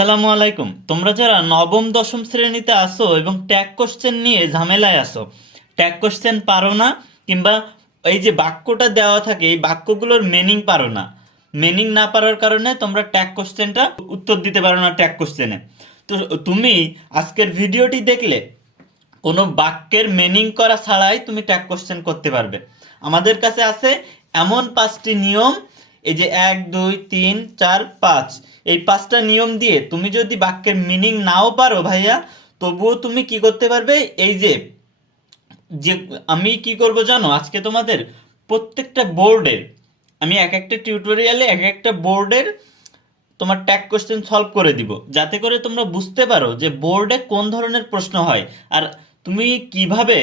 আসসালামু আলাইকুম। তোমরা যারা নবম দশম শ্রেণীতে আসো এবং ট্যাগ কোশ্চেন নিয়ে ঝামেলায় আসো, ট্যাগ কোশ্চেন পারো না, কিংবা এই যে বাক্যটা দেওয়া থাকে এই বাক্যগুলোর মিনিং পারো না, মিনিং না পারার কারণে তোমরা ট্যাগ কোশ্চেনটা উত্তর দিতে পারো না ট্যাগ কোশ্চেনে। তো তুমি আজকের ভিডিওটি দেখলে কোনো বাক্যের মিনিং করা ছাড়াই তুমি ট্যাগ কোশ্চেন করতে পারবে। আমাদের কাছে আছে এমন 5টি নিয়ম, এই যে 1 2 3 4 5, এই 5টা নিয়ম দিয়ে তুমি যদি বাক্যের মিনিং নাও পারো ভাইয়া, তবুও তুমি কি করতে পারবে। এই যে যে আমি কি করব জানো, আজকে তোমাদের প্রত্যেকটা বোর্ডের আমি এক একটা টিউটোরিয়ালে এক একটা বোর্ডের তোমার ট্যাগ কোশ্চেন সলভ করে দিব, যাতে করে তোমরা বুঝতে পারো যে বোর্ডে কোন ধরনের প্রশ্ন হয়। আর তুমি কিভাবে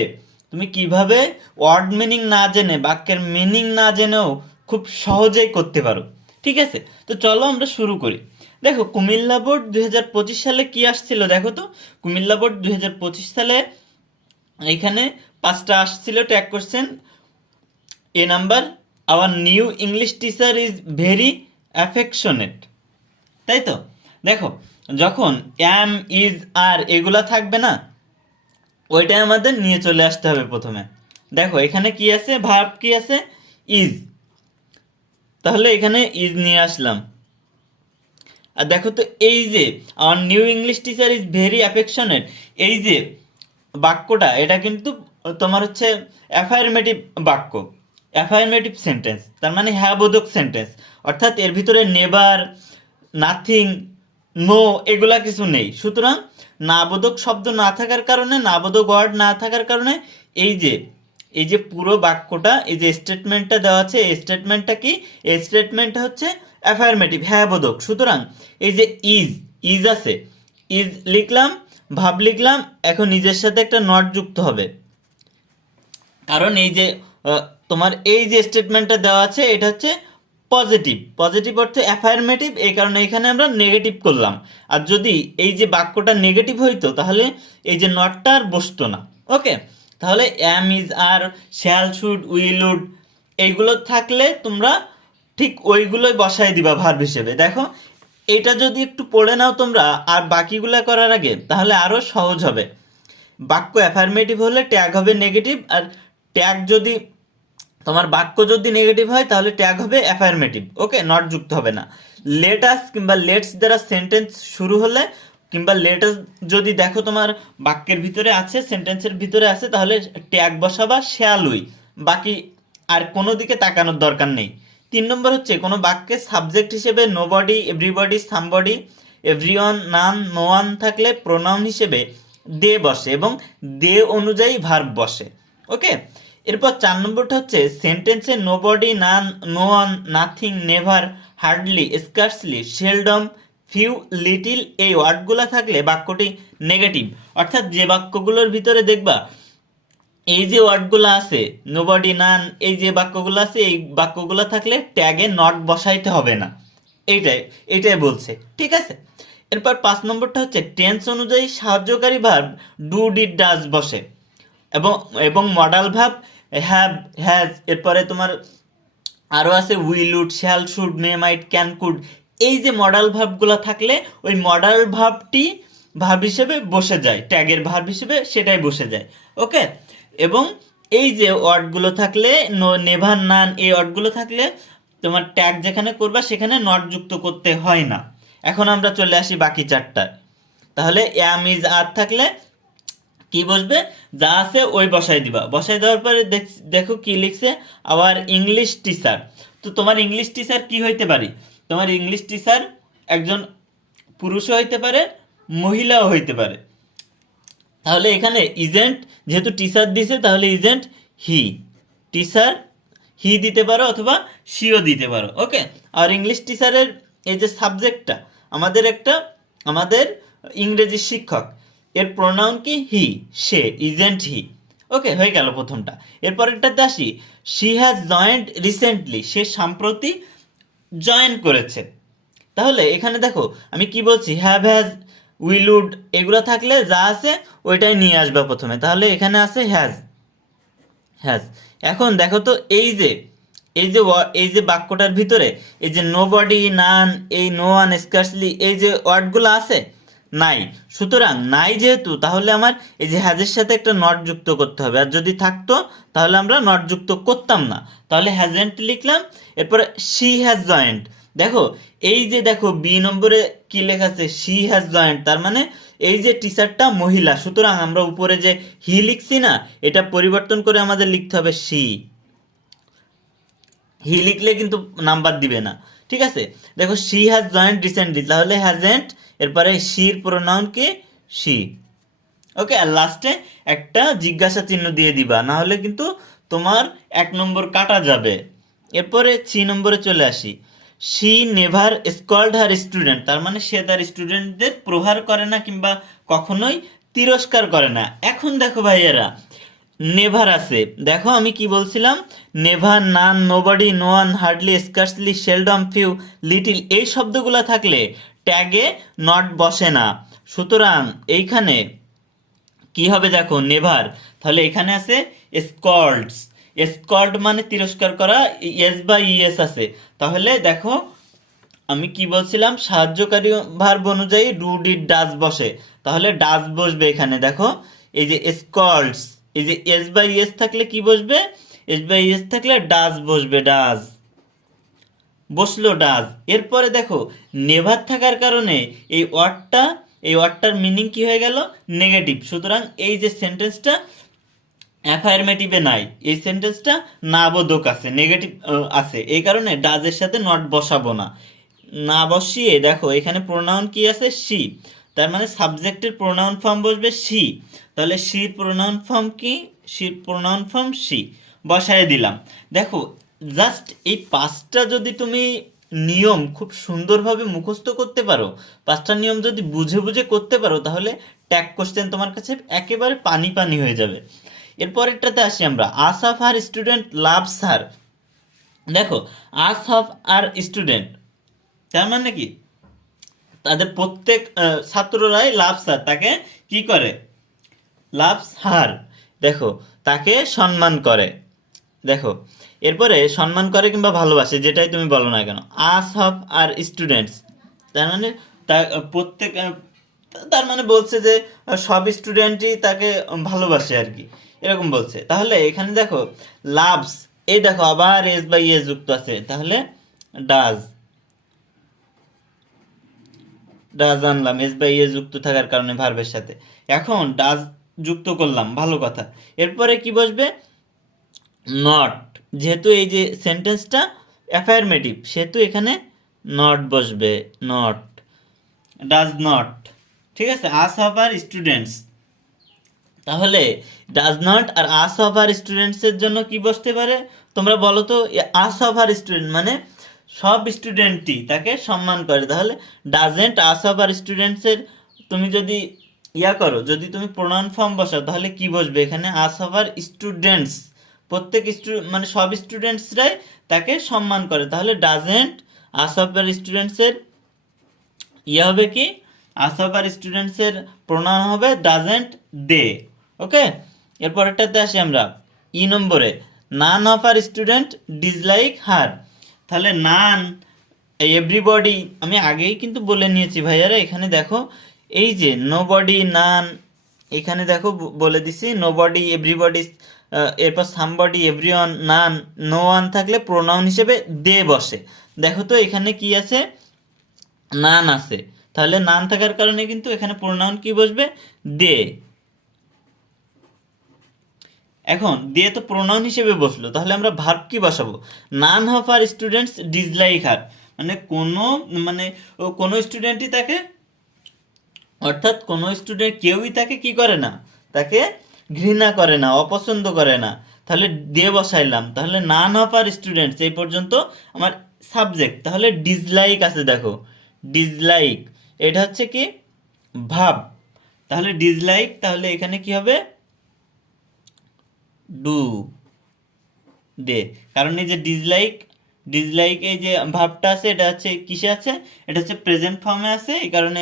তুমি কিভাবে ওয়ার্ড মিনিং না জেনে, বাক্যের মিনিং না জেনেও খুব সহজেই করতে পারো। ঠিক আছে, তো চলো আমরা শুরু করি। দেখো, কুমিল্লা বোর্ড 2025 সালে কি আসছিল দেখো তো। কুমিল্লা বোর্ড 2025 সালে এখানে 5টা আসছিল tag question. A number, our new English teacher is very affectionate, তাই তো। দেখো, যখন অ্যাম ইজ আর এগুলা থাকবে না, ওইটাই আমাদের নিয়ে চলে আসতে হবে প্রথমে। দেখো এখানে কি আছে, ভার্ব কি আছে, ইজ। তাহলে এখানে ইজ নিয়ে আসলাম। আর দেখো তো, এই যে আমার new English teacher is very affectionate, এই যে বাক্যটা, এটা কিন্তু তোমার হচ্ছে অ্যাফার্মেটিভ বাক্য, অ্যাফার্মেটিভ সেন্টেন্স, তার মানে হ্যাঁ বোধক সেন্টেন্স। অর্থাৎ এর ভিতরে নেভার, নাথিং, নো এগুলা কিছু নেই। সুতরাং না বোধক শব্দ না থাকার কারণে, না বোধক ওয়ার্ড না থাকার কারণে এই যে পুরো বাক্যটা, এই যে স্টেটমেন্টটা দেওয়া আছে, এই স্টেটমেন্টটা কি, এই স্টেটমেন্টটা হচ্ছে অ্যাফার্মেটিভ, হ্যাঁ বোধক। সুতরাং এই যে ইজ ইজ আছে, ইজ লিখলাম, ভাব লিখলাম, এখন নিজের সাথে একটা নট যুক্ত হবে। কারণ এই যে তোমার এই যে স্টেটমেন্টটা দেওয়া আছে এটা হচ্ছে পজিটিভ, পজিটিভ অর্থে অ্যাফার্মেটিভ, এই কারণে এখানে আমরা নেগেটিভ করলাম। আর যদি এই যে বাক্যটা নেগেটিভ হইতো তাহলে এই যে নটটা আর বসতো না। ওকে, তাহলে am is are, shall should will would এইগুলো থাকলে তোমরা ঠিক ওইগুলোই বসাই দিবা ভার্ব হিসেবে। দেখো, এটা যদি একটু পড়ে নাও তোমরা আর বাকিগুলা করার আগে, তাহলে আরো সহজ হবে। বাক্য অ্যাফার্মেটিভ হলে ট্যাগ হবে নেগেটিভ, আর ট্যাগ যদি তোমার বাক্য যদি নেগেটিভ হয় তাহলে ট্যাগ হবে অ্যাফার্মেটিভ। ওকে, নট যুক্ত হবে না। লেটাস কিংবা লেটস দ্বারা সেন্টেন্স শুরু হলে, কিংবা লেটাস যদি দেখো তোমার বাক্যের ভিতরে আছে, সেন্টেন্সের ভিতরে আছে, তাহলে ট্যাগ বসাবা শ্যাল উই, বাকি আর কোনো দিকে তাকানোর দরকার নেই। 3 নম্বর হচ্ছে কোনো বাক্যের সাবজেক্ট হিসেবে নোবডি, এভরিবডি, সামবডি, এভরিওয়ান, নান, নো ওয়ান থাকলে প্রোনাউন হিসেবে দে বসে এবং দে অনুযায়ী ভার্ব বসে। ওকে, এরপর 4 নম্বরটা হচ্ছে সেন্টেন্সে nobody, none, no one, nothing, never, hardly, scarcely, seldom, few, little এই ওয়ার্ডগুলো থাকলে বাক্যটি নেগেটিভ। অর্থাৎ যে বাক্যগুলোর ভিতরে দেখবা এই যে ওয়ার্ডগুলো আছে, নোবডি, নান, এই যে বাক্যগুলো আছে, এই বাক্যগুলো থাকলে ট্যাগে নট বসাইতে হবে না। এইটাই এইটাই বলছে। ঠিক আছে, এরপর 5 নম্বরটা হচ্ছে টেন্স অনুযায়ী সাহায্যকারী ভার্ব ডু, ডিড, ডাজ বসে এবং এবং মডাল ভার্ব হ্যাভ, হ্যাজ, এরপরে তোমার আরও আছে will, would, shall, should, may, might, can, could. এই যে মডাল ভার্বগুলো থাকলে ওই মডাল ভার্বটি ভার্ব হিসেবে বসে যায়, ট্যাগের ভার্ব হিসেবে সেটাই বসে যায়। ওকে, এবং এই যে ওয়ার্ডগুলো থাকলে, নেভার, নান, এই ওয়ার্ডগুলো থাকলে তোমার ট্যাগ যেখানে করবা সেখানে নট যুক্ত করতে হয় না। এখন আমরা চলে আসি বাকি 4টা। তাহলে অ্যাম ইজ আর থাকলে কি বসবে, যা আছে ওই বসাই দিবা। বসাই দেওয়ার পরে দেখো কি লিখছে, আওয়ার ইংলিশ টিচার। তো তোমার ইংলিশ টিচার কি হইতে পারে, তোমার ইংলিশ টিচার একজন পুরুষও হইতে পারে, মহিলাও হইতে পারে। তাহলে এখানে ইজেন্ট, যেহেতু টিচার দিছে তাহলে ইজেন্ট হি, টিচার হি দিতে পারো অথবা শিও দিতে পারো। ওকে, আর ইংলিশ টিচারের এই যে সাবজেক্টটা আমাদের ইংরেজি শিক্ষক, এর প্রোনাউন কি হি, সে, ইজেন্ট হি। ওকে, হয়ে গেল প্রথমটা। এরপরেরটাতে আসি, শি হ্যাজ জয়েন্ট রিসেন্টলি, সে সম্প্রতি জয়েন করেছে। তাহলে এখানে দেখো আমি কি বলছি, হ্যাভ, হ্যাজ, উইল, উড এগুলো থাকলে যা আছে ওইটাই নিয়ে আসবে প্রথমে। তাহলে এখানে আছে হ্যাজ, হ্যাজ। এখন দেখো তো, এই যে বাক্যটার ভিতরে এই যে নো বডি, নান, এই নো ওয়ান, স্কার্সলি, এই যে ওয়ার্ডগুলো আছে নাই। সুতরাং নাই যেহেতু, তাহলে আমার এই যে হ্যাজের সাথে একটা নট যুক্ত করতে হবে, আর যদি থাকতো তাহলে আমরা নট যুক্ত করতাম না। তাহলে হ্যাজেন্ট লিখলাম। এরপরে শি হ্যাজ জয়েন্ট। দেখো এই যে দেখো বি নম্বরে কি লেখা আছে, শি হ্যাজ জয়েন্ট, তার মানে এই যে টিচারটা মহিলা। সুতরাং আমরা উপরে যে হি লিখছি না, এটা পরিবর্তন করে আমাদের লিখতে হবে শি। হি লিখলে কিন্তু নাম্বার দিবে না, ঠিক আছে। দেখো শি হ্যাজ জয়েন্ট রিসেন্টলি, তাহলে হ্যাজেন্ট, এরপরে শির প্রোনাউন কি, শি। ওকে, আর লাস্টে একটা জিজ্ঞাসা চিহ্ন দিয়ে দিবা, না হলে কিন্তু তোমার 1 নম্বর কাটা যাবে। এরপরে 3 নম্বরে চলে আসি। She never scold her student, তার মানে সে তার স্টুডেন্টদের প্রহার করে না কিংবা কখনোই তিরস্কার করে না। এখন দেখো ভাইয়েরা, নেভার আছে, দেখো আমি কি বলছিলাম, never, none, nobody, no one, hardly, scarcely, seldom, few, little, এই শব্দগুলো থাকলে ট্যাগে নট বসে না। সুতরাং এইখানে কি হবে দেখো, নেভার, তাহলে এখানে আছে স্কল্ডস। স্কল্ড মানে তিরস্কার করা, এস বা ইএস আছে, তাহলে দেখো আমি কি বলছিলাম, সাহায্যকারী ভার্ব অনুযায়ী ডু, ডিড, ডাজ বসে, তাহলে ডাজ বসবে এখানে। দেখো এই যে স্কল্ডস, এই যে এস বাই এস থাকলে কি বসবে, এস বাই এস থাকলে ডাজ বসবে, ডাজ বসলো, ডাজ। এরপরে দেখো নেভার থাকার কারণে এই ওয়ার্ডটার মিনিং কি হয়ে গেল, নেগেটিভ। সুতরাং এই যে সেন্টেন্সটা অ্যাফার্মেটিভে নাই, এই সেন্টেন্সটা না বোধক আছে, নেগেটিভ আছে, এই কারণে ডাজের সাথে নট বসাবো না। না বসিয়ে দেখো এখানে প্রোনাউন কি আছে, শি, তার মানে সাবজেক্টের প্রোনাউন ফর্ম বসবে শি, তাহলে শির প্রোনাউন ফর্ম কি, শির প্রোনাউন ফর্ম শি, বসায় দিলাম। দেখো জাস্ট এই 5টা যদি তুমি নিয়ম খুব সুন্দরভাবে মুখস্থ করতে পারো, 5টা নিয়ম যদি বুঝে বুঝে করতে পারো, তাহলে ট্যাগ কোশ্চেন তোমার কাছে একেবারে পানি পানি হয়ে যাবে। এরপরেরটাতে আসি আমরা, us of our student loves her. দেখো আস অফ আর স্টুডেন্ট, তার মানে কি, তাদের প্রত্যেক ছাত্ররাই লাভস হার, তাকে কি করে, লাভস হার, দেখো তাকে সম্মান করে। দেখো এরপরে সম্মান করে কিংবা ভালোবাসে, যেটাই তুমি বলো না কেন, আস অফ আর স্টুডেন্টস, তার মানে প্রত্যেক তার মানে বলছে যে সব স্টুডেন্টই তাকে ভালোবাসে আর কি, এরকম বলছে। তাহলে এখানে দেখো লাভস, এই দেখো আবার এস বাই এস যুক্ত আছে, তাহলে ডাজ, ডাজ আনলাম এস বাই এস যুক্ত থাকার কারণে ভার্বের সাথে। এখন ডাজ যুক্ত করলাম, ভালো কথা। এরপরে কি বসবে, নট, যেহেতু এই যে সেন্টেন্সটা অ্যাফার্মেটিভ সেহেতু এখানে নট বসবে, নট, ডাজ নট, ঠিক আছে। আস অফ আর স্টুডেন্টস, তাহলে ডাজ নট আর আস অফ আর স্টুডেন্টসের জন্য কি বসতে পারে, তোমরা বলো তো। আস অফ আর স্টুডেন্ট মানে সব স্টুডেন্টই তাকে সম্মান করে, তাহলে ডাজেন্ট আস অফ আর স্টুডেন্টসের তুমি যদি করো, যদি তুমি প্রোনাউন ফর্ম বসাও, তাহলে কি বসবে এখানে, আস অফ আর স্টুডেন্টস, প্রত্যেক মানে সব স্টুডেন্টসরাই তাকে সম্মান করে, তাহলে ডাজেন্ট আস অফ আর স্টুডেন্টসের হবে কি, আস অফ আর স্টুডেন্টসের প্রোনাউন হবে ডাজেন্ট দে। ওকে, এরপরেরটাতে আসি আমরা, নম্বরে, none of our student dislike her. তাহলে নান, এভরিবডি, আমি আগেই কিন্তু বলে নিয়েছি ভাইয়ারা, এখানে দেখো এই যে নো বডি, নান, এখানে দেখো বলে দিছি নো বডি, এভরিবডি, এরপর সামবডি, এভরিওয়ান, নান, নো ওয়ান থাকলে প্রোনাউন হিসেবে দে বসে। দেখো তো এখানে কি আছে, নান আছে, তাহলে নান থাকার কারণে কিন্তু এখানে প্রোনাউন কি বসবে, দে। এখন দিয়ে তো প্রোনাউন হিসেবে বসলো, তাহলে আমরা ভার্ব কি বসাবো, none of our students dislike her, মানে কোনো স্টুডেন্টই তাকে, অর্থাৎ কোনো স্টুডেন্ট কেউই তাকে কি করে না, তাকে ঘৃণা করে না, অপছন্দ করে না, তাহলে দিয়ে বসাইলাম। তাহলে নান অফ আর স্টুডেন্টস এই পর্যন্ত আমার সাবজেক্ট, তাহলে ডিসলাইক আছে, দেখো ডিসলাইক, এটা হচ্ছে কি ভাব, তাহলে ডিসলাইক, তাহলে এখানে কি হবে, ডু, দে, কারণ এই যে ডিসলাইক এই যে ভাবটা আছে, এটা হচ্ছে কিসে আছে, এটা হচ্ছে প্রেজেন্ট ফর্মে আছে, এই কারণে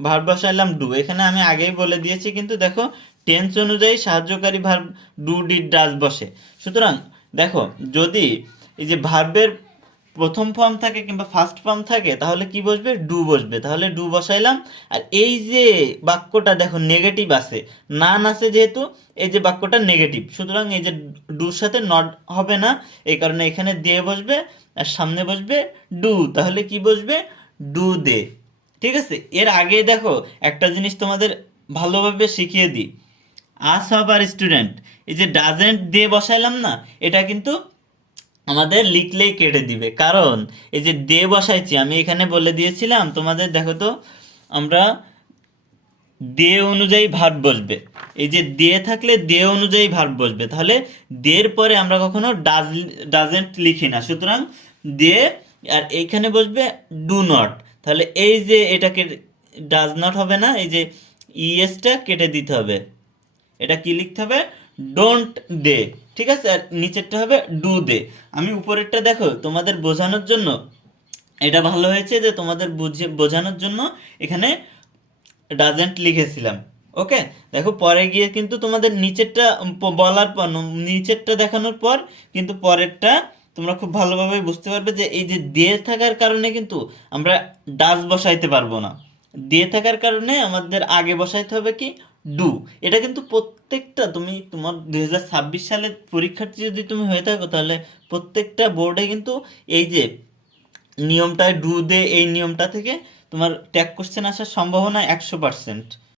ভার্ব বসাইলাম ডু। এখানে আমি আগেই বলে দিয়েছি, কিন্তু দেখো টেন্স অনুযায়ী সাহায্যকারী ভার্ব ডু, ডিড, ডাজ বসে। সুতরাং দেখো যদি এই যে ভার্বের প্রথম ফর্ম থাকে কিংবা ফার্স্ট ফর্ম থাকে তাহলে কি বসবে, ডু বসবে। তাহলে ডু বসাইলাম। আর এই যে বাক্যটা দেখো নেগেটিভ আছে, নান আছে যেহেতু এই যে বাক্যটা নেগেটিভ, সুতরাং এই যে ডুর সাথে নট হবে না, এই কারণে এখানে দিয়ে বসবে আর সামনে বসবে ডু। তাহলে কি বসবে, ডু দে। ঠিক আছে, এর আগে দেখো একটা জিনিস তোমাদের ভালোভাবে শিখিয়ে দিই। আস হবার স্টুডেন্ট, এই যে ডাজেন্ট দিয়ে বসাইলাম না, এটা কিন্তু আমাদের লিখলেই কেটে দিবে, কারণ এই যে দে বসাইছি আমি এখানে বলে দিয়েছিলাম তোমাদের, দেখো তো আমরা দে অনুযায়ী ভার্ব বসবে। এই যে দে থাকলে দে অনুযায়ী ভার্ব বসবে, তাহলে দের পরে আমরা কখনো ডাজেন্ট লিখি না, সুতরাং দে। আর এইখানে বসবে ডু নট, তাহলে এই যে এটাকে ডাজ নট হবে না, এই যে ইএসটা কেটে দিতে হবে, এটা কি লিখতে হবে, ডোন্ট দে। ঠিক আছে, আর নিচেরটা হবে ডু দে। আমি উপরেরটা দেখো তোমাদের বোঝানোর জন্য, এটা ভালো হয়েছে যে তোমাদের বোঝানোর জন্য এখানে ডাজেন্ট লিখেছিলাম। ওকে, দেখো পরে গিয়ে কিন্তু তোমাদের নিচেরটা বলার পর, নিচেরটা দেখানোর পর কিন্তু পরেরটা তোমরা খুব ভালোভাবে বুঝতে পারবে যে এই যে দিয়ে থাকার কারণে কিন্তু আমরা ডাজ বসাইতে পারবো না। দিয়ে থাকার কারণে আমাদের আগে বসাইতে হবে কি, ডু। এটা কিন্তু প্রত্যেকটা, তুমি তোমার 2026 সালের পরীক্ষার্থী যদি তুমি হয়ে থাকো তাহলে প্রত্যেকটা বোর্ডে কিন্তু এই যে নিয়মটা ডু দে, এই নিয়মটা থেকে তোমার ট্যাগ কোশ্চেন আসার সম্ভাবনা 100%।